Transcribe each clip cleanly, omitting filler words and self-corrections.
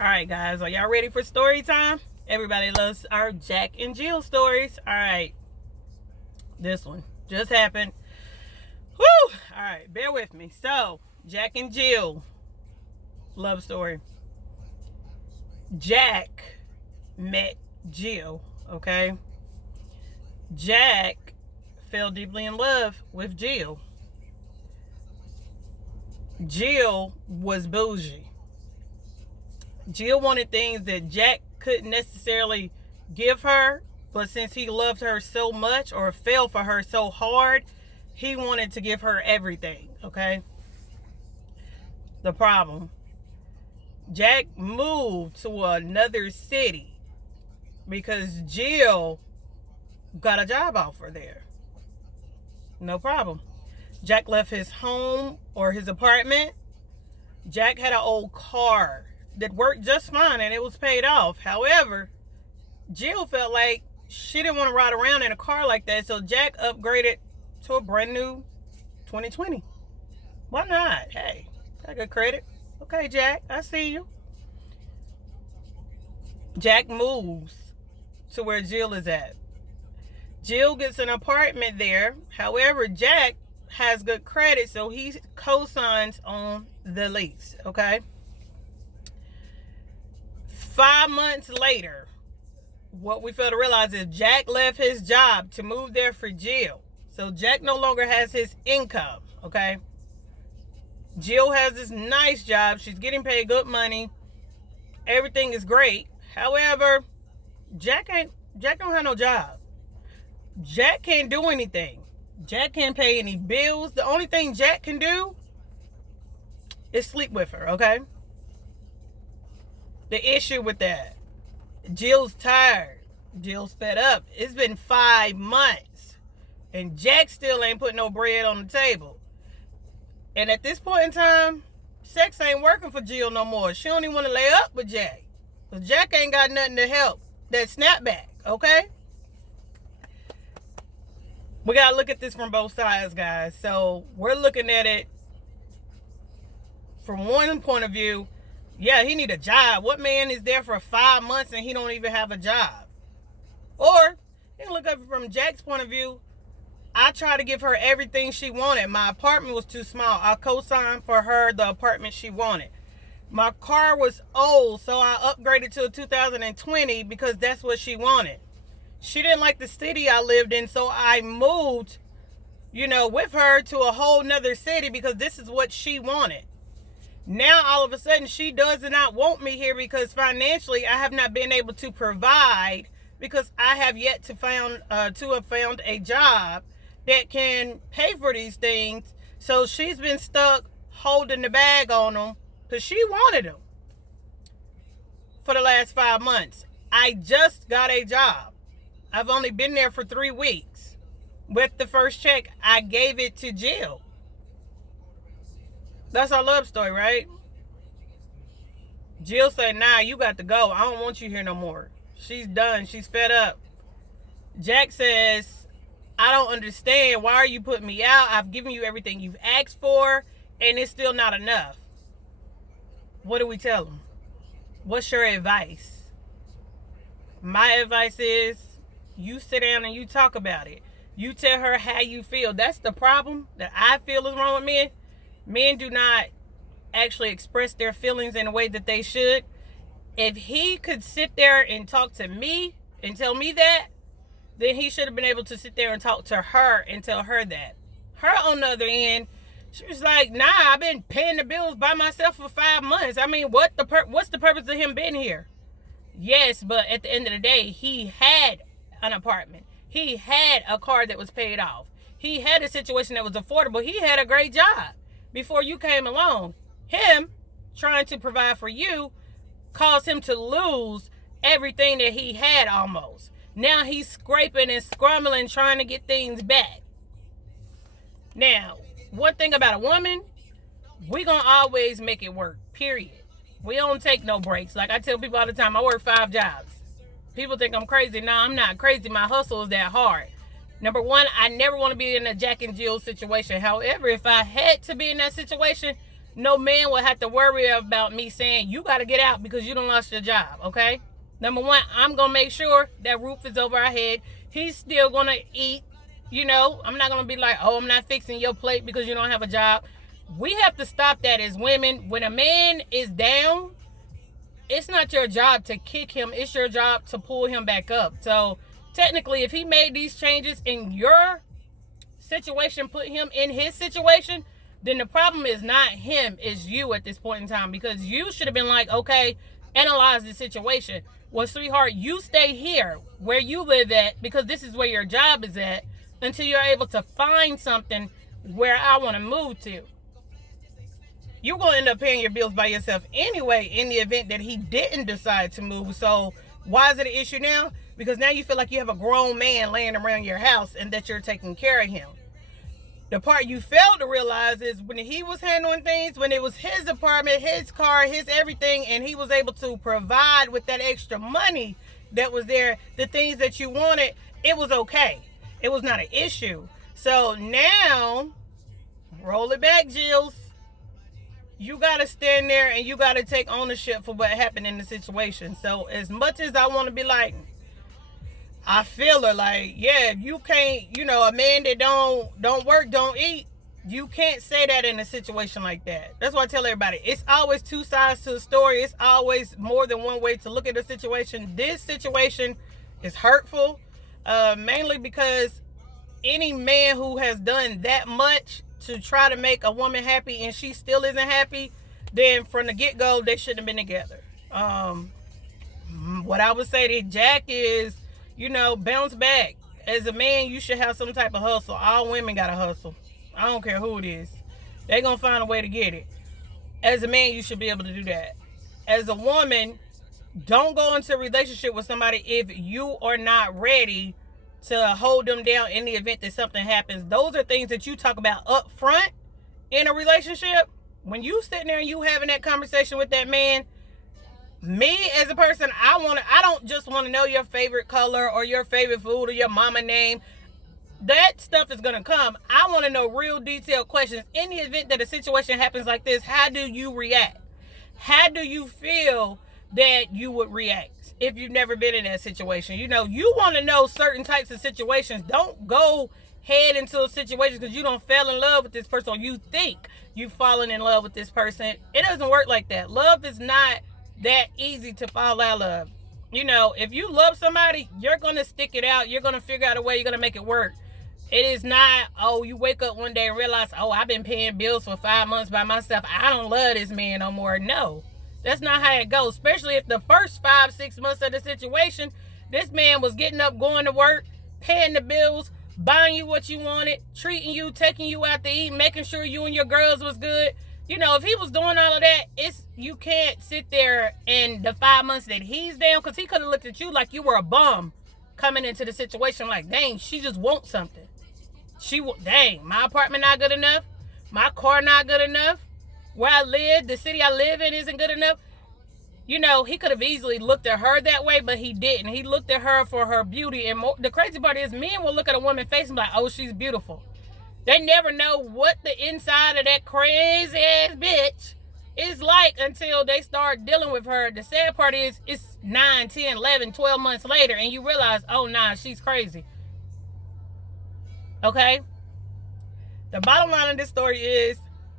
All right, guys, are y'all ready for story time? Everybody loves our Jack and Jill stories. All right, this one just happened. Woo! All right, bear with me. So, Jack and Jill love story. Jack met Jill, okay? Jack fell deeply in love with Jill. Jill was bougie. Jill wanted things that Jack couldn't necessarily give her, but since he loved her so much or fell for her so hard, he wanted to give her everything, okay? The problem, Jack moved to another city because Jill got a job offer there. No problem. Jack left his home or his apartment. Jack had an old car that worked just fine and it was paid off. However, Jill felt like she didn't want to ride around in a car like that, so Jack upgraded to a brand new 2020. Why not? Hey, got good credit. Okay, Jack, I see you. Jack moves to where Jill is at. Jill gets an apartment there. However, Jack has good credit, so he co-signs on the lease, okay? 5 months later, what we fail to realize is Jack left his job to move there for Jill. So Jack no longer has his income, okay? Jill has this nice job. She's getting paid good money. Everything is great. However, Jack don't have no job. Jack can't do anything. Jack can't pay any bills. The only thing Jack can do is sleep with her, okay? The issue with that, Jill's tired. Jill's fed up. It's been 5 months and Jack still ain't put no bread on the table. And at this point in time, sex ain't working for Jill no more. She don't even want to lay up with Jack. Because Jack ain't got nothing to help that snapback, okay? We got to look at this from both sides, guys. So we're looking at it from one point of view. Yeah, he need a job. What man is there for 5 months and he don't even have a job? Or you can look at it from Jack's point of view. I tried to give her everything she wanted. My apartment was too small. I co-signed for her the apartment she wanted. My car was old, so I upgraded to a 2020 because that's what she wanted. She didn't like the city I lived in, so I moved, with her to a whole nother city because this is what she wanted. Now, all of a sudden, she does not want me here because financially, I have not been able to provide because I have yet to have found a job that can pay for these things. So she's been stuck holding the bag on them because she wanted them for the last 5 months. I just got a job. I've only been there for 3 weeks. With the first check, I gave it to Jill. That's our love story, right? Jill said, nah, you got to go. I don't want you here no more. She's done. She's fed up. Jack says, I don't understand. Why are you putting me out? I've given you everything you've asked for, and it's still not enough. What do we tell him? What's your advice? My advice is you sit down and you talk about it. You tell her how you feel. That's the problem that I feel is wrong with men. Men do not actually express their feelings in a way that they should. If he could sit there and talk to me and tell me that, then he should have been able to sit there and talk to her and tell her that. Her on the other end, she was like, nah, I've been paying the bills by myself for 5 months. I mean, what's the purpose of him being here? Yes, but at the end of the day, he had an apartment. He had a car that was paid off. He had a situation that was affordable. He had a great job before you came along. Him trying to provide for you caused him to lose everything that he had almost. Now he's scraping and scrambling trying to get things back. Now, one thing about a woman, we gonna always make it work, period. We don't take no breaks. Like I tell people all the time, I work 5 jobs. People think I'm crazy. No, I'm not crazy. My hustle is that hard. Number one, I never want to be in a Jack and Jill situation. However, if I had to be in that situation, no man will have to worry about me saying, you got to get out because you done lost your job, okay? Number one, I'm going to make sure that roof is over our head. He's still going to eat, you know. I'm not going to be like, oh, I'm not fixing your plate because you don't have a job. We have to stop that as women. When a man is down, it's not your job to kick him. It's your job to pull him back up. So technically, if he made these changes in your situation, put him in his situation, then the problem is not him, it's you at this point in time. Because you should have been like, okay, analyze the situation. Well, sweetheart, you stay here where you live at because this is where your job is at until you're able to find something where I want to move to. You're going to end up paying your bills by yourself anyway in the event that he didn't decide to move. So why is it an issue now? Because now you feel like you have a grown man laying around your house and that you're taking care of him. The part you failed to realize is when he was handling things, when it was his apartment, his car, his everything, and he was able to provide with that extra money that was there, the things that you wanted, it was okay. It was not an issue. So now, roll it back, Jills. You got to stand there and you got to take ownership for what happened in the situation. So as much as I want to be like, I feel her like, yeah, you can't, you know, a man that don't work, don't eat, you can't say that in a situation like that. That's why I tell everybody, it's always two sides to the story. It's always more than one way to look at a situation. This situation is hurtful, mainly because any man who has done that much to try to make a woman happy and she still isn't happy, then from the get-go, they shouldn't have been together. What I would say to Jack is, you know, bounce back. As a man, you should have some type of hustle. All women got to hustle. I don't care who it is. They're going to find a way to get it. As a man, you should be able to do that. As a woman, don't go into a relationship with somebody if you are not ready to hold them down in the event that something happens. Those are things that you talk about up front in a relationship. When you sitting there and you having that conversation with that man, me as a person, I don't just want to know your favorite color or your favorite food or your mama name. That stuff is going to come. I want to know real detailed questions. In the event that a situation happens like this, how do you react? How do you feel that you would react if you've never been in that situation? You know, you want to know certain types of situations. Don't go head into a situation because you don't fall in love with this person or you think you've fallen in love with this person. It doesn't work like that. Love is not that easy to fall out of. You know, if you love somebody, you're going to stick it out. You're going to figure out a way. You're going to make it work. It is not, oh, you wake up one day and realize, oh, I've been paying bills for 5 months by myself. I don't love this man no more. No, that's not how it goes. Especially if the first 5-6 months of the situation, this man was getting up, going to work, paying the bills, buying you what you wanted, treating you, taking you out to eat, making sure you and your girls was good. You know, if he was doing all of that, you can't sit there in the 5 months that he's down, because he could have looked at you like you were a bum coming into the situation like, dang, she just wants something. Dang, my apartment not good enough. My car not good enough. Where I live, the city I live in isn't good enough. You know, he could have easily looked at her that way, but he didn't. He looked at her for her beauty. And the crazy part is, men will look at a woman's face and be like, oh, she's beautiful. They never know what the inside of that crazy ass bitch is like until they start dealing with her. The sad part is, it's 9, 10, 11, 12 months later and you realize, oh, nah, she's crazy. Okay? The bottom line of this story is,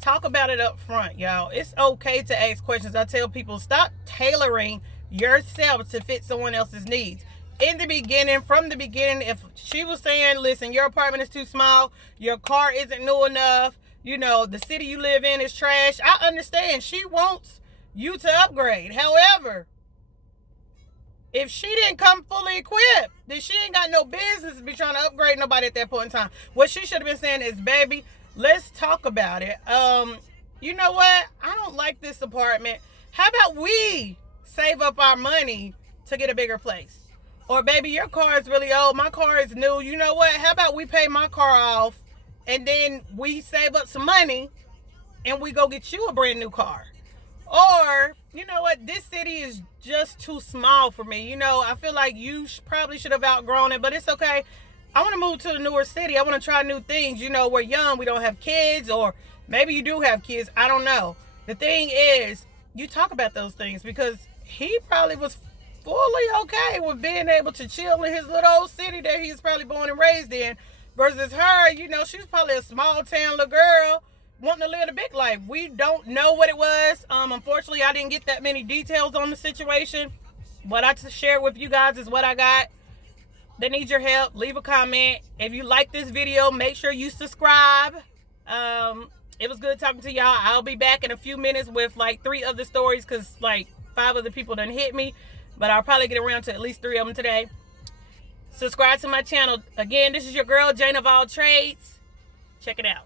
talk about it up front, y'all. It's okay to ask questions. I tell people, stop tailoring yourself to fit someone else's needs. In the beginning, from the beginning, if she was saying, listen, your apartment is too small, your car isn't new enough, you know, the city you live in is trash, I understand. She wants you to upgrade. However, if she didn't come fully equipped, then she ain't got no business to be trying to upgrade nobody at that point in time. What she should have been saying is, baby, let's talk about it. You know what? I don't like this apartment. How about we save up our money to get a bigger place? Or, baby, your car is really old. My car is new. You know what? How about we pay my car off and then we save up some money and we go get you a brand new car? Or, you know what? This city is just too small for me. You know, I feel like you probably should have outgrown it, but it's okay. I want to move to a newer city. I want to try new things. You know, we're young. We don't have kids, or Maybe you do have kids. I don't know. The thing is, you talk about those things because he probably was fully okay with being able to chill in his little old city that he's probably born and raised in, versus her, you know, she's probably a small town little girl wanting to live a big life. We don't know what it was. Unfortunately, I didn't get that many details on the situation. What I shared with you guys is what I got. They need your help. Leave a comment. If you like this video, make sure you subscribe. It was good talking to y'all. I'll be back in a few minutes with like 3 other stories because like 5 other people done hit me. But I'll probably get around to at least 3 of them today. Subscribe to my channel. Again, this is your girl, Jane of All Trades. Check it out.